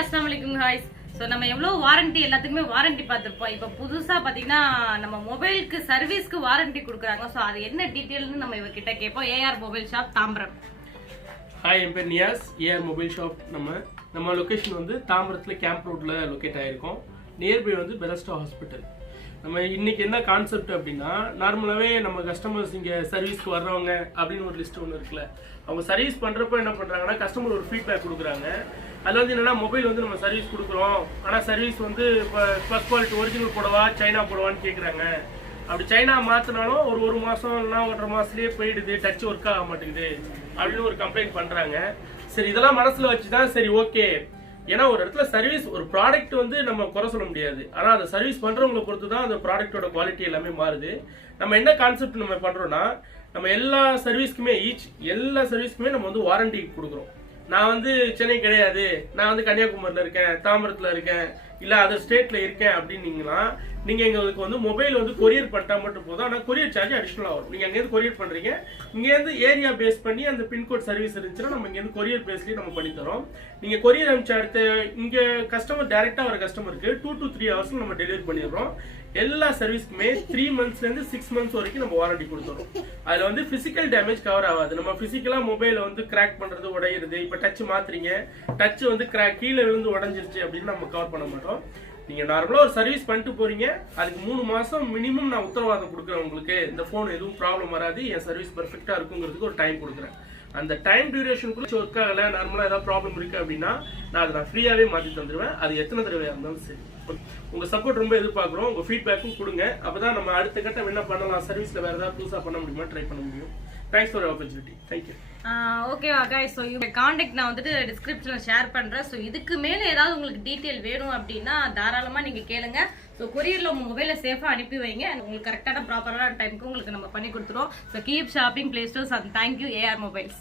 அஸ்லாம் வலைக்கும் ஹாய்ஸ் ஸோ நம்ம எவ்வளோ வாரண்டி எல்லாத்துக்குமே வாரண்டி பார்த்துருப்போம். இப்போ புதுசாக பார்த்தீங்கன்னா நம்ம மொபைலுக்கு சர்வீஸ்க்கு வாரண்டி கொடுக்குறாங்க. ஸோ அது என்ன டீட்டெயில்னு நம்ம இவர்கிட்ட கேட்போம். AR mobile shop Tambaram. Hi என் பேர் நியாஸ். ஏஆர் மொபைல் ஷாப் நம்ம. நம்ம லொக்கேஷன் வந்து தாம்பரத்தில் கேம்ப் ரோட்டில் லொக்கேட் ஆகிருக்கோம் நியர்பை வந்து பெலஸ்டா ஹாஸ்பிட்டல் நம்ம இன்னைக்கு என்ன கான்செப்ட் அப்படின்னா நார்மலாகவே நம்ம கஸ்டமர்ஸ் இங்கே சர்வீஸ்க்கு வர்றவங்க அப்படின்னு ஒரு லிஸ்ட் ஒன்று இருக்குல்ல. அவங்க சர்வீஸ் பண்ணுறப்போ என்ன பண்ணுறாங்கன்னா கஸ்டமர் ஒரு ஃபீட்பேக் கொடுக்குறாங்க. அதில் வந்து என்னென்னா மொபைல் வந்து நம்ம சர்வீஸ் கொடுக்குறோம். ஆனால் சர்வீஸ் வந்து இப்போ ஃபஸ்ட் குவாலிட்டி ஒரிஜினல் போடவா சைனா போடவான்னு கேட்குறாங்க அப்படி சைனா மாற்றினாலும் ஒரு ஒரு மாதம் இல்லைனா ஒன்றரை மாதத்துலேயே போயிடுது டச் ஒர்க் ஆக மாட்டேங்குது அப்படின்னு ஒரு கம்ப்ளைண்ட் பண்ணுறாங்க சரி இதெல்லாம் மனசில் வச்சு தான் சரி ஓகே ஏன்னா ஒரு இடத்துல சர்வீஸ் ஒரு ப்ராடக்ட் வந்து நம்ம குறை சொல்ல முடியாது. ஆனால் அந்த சர்வீஸ் பண்ணுறவங்களை பொறுத்து தான் அந்த ப்ராடக்ட்டோட குவாலிட்டி எல்லாமே மாறுது. நம்ம என்ன கான்செப்ட் நம்ம பண்ணுறோன்னா நம்ம எல்லா சர்வீஸ்க்குமே ஈச் எல்லா சர்வீஸ்க்குமே நம்ம வந்து வாரண்டி கொடுக்குறோம். நான் வந்து சென்னை கிடையாது. நான் வந்து கன்னியாகுமரியில் இருக்கேன் தாம்பரத்தில் இருக்கேன். இல்லை அதர் ஸ்டேட்டில் இருக்கேன் அப்படின்னீங்கன்னா நீங்கள் எங்களுக்கு வந்து மொபைல் வந்து கொரியர் பண்ணிட்டா மட்டும் போதும். ஆனால் கொரியர் சார்ஜ் அடிஷ்னலாக வரும். நீங்கள் அங்கேருந்து கொரியர் பண்ணுறீங்க இங்கேருந்து ஏரியா பேஸ் பண்ணி அந்த பின்கோட் சர்வீஸ் இருந்துச்சுன்னா நம்ம இங்கேருந்து கொரியர் பேஸ்லேயே நம்ம பண்ணித்தரோம் நீங்கள் கொரியர் அனுப்பிச்ச அடுத்த இங்கே கஸ்டமர் டேரெக்டாக வர கஸ்டமருக்கு டூ டு த்ரீ ஹவர்ஸில் நம்ம டெலிவரி பண்ணிடுறோம். எல்லா சர்வீஸ்க்குமே த்ரீ மந்த்ஸ்லேருந்து சிக்ஸ் மந்த்ஸ் வரைக்கும் நம்ம வாரண்டி கொடுத்துறோம். அதில் வந்து ஃபிசிக்கல் டேமேஜ் கவர் ஆகாது. நம்ம ஃபிசிக்கலாக மொபைலை வந்து கிராக் பண்ணுறது உடையிறது இப்போ டச் மாத்துறீங்க. டச் வந்து கிராக் கீழே விழுந்து உடஞ்சிருச்சு அப்படின்னு நம்ம கவர் பண்ண மாட்டோம். நீங்க நார்மலாக ஒரு சர்வீஸ் பண்ணிட்டு போறீங்க. அதுக்கு மூணு மாசம் மினிமம் நான் உத்தரவாதம் கொடுக்குறேன் உங்களுக்கு. இந்த ஃபோன் எதுவும் ப்ராப்ளம் வராது. என் சர்வீஸ் பர்ஃபெக்டாக இருக்குங்கிறதுக்கு ஒரு டைம் கொடுக்குறேன். அந்த டைம் டியூரேஷனுக்குள்ள ஒர்க் ஆகலை நார்மலாக ஏதாவது ப்ராப்ளம் இருக்கு அப்படின்னா நான் அதை நான் ஃப்ரீயாகவே மாற்றி தந்துடுவேன் அது எத்தனை தடவையாக இருந்தாலும் சரி. உங்க சப்போர்ட் ரொம்ப எதிர்பார்க்குறோம். உங்கள் ஃபீட்பேக்கும் கொடுங்க. அப்போ தான் நம்ம அடுத்த கட்டம் என்ன பண்ணலாம்? சர்வீஸில் வேறு ஏதாவது புதுசாக பண்ண முடியுமா? ட்ரை பண்ண முடியும். தேங்க்ஸ் ஃபார் ஆப்பர்ச்சுனிட்டி தேங்க்யூ ஓகேவா காய் ஸோ இவங்க காண்டாக்ட் நான் வந்துட்டு டிஸ்கிரிப்ஷனில் ஷேர் பண்ணுறேன் ஸோ இதுக்கு மேலே ஏதாவது உங்களுக்கு டீட்டெயில் வேணும் அப்படின்னா தாராளமாக நீங்கள் கேளுங்க. ஸோ கொரியரில் உங்கள் மொபைலை சேஃபாக அனுப்பி வைங்க. உங்களுக்கு கரெக்டான ப்ராப்பரான டைமுக்கு உங்களுக்கு நம்ம பண்ணி கொடுத்துருவோம். So keep shopping play stores and thank you AR mobiles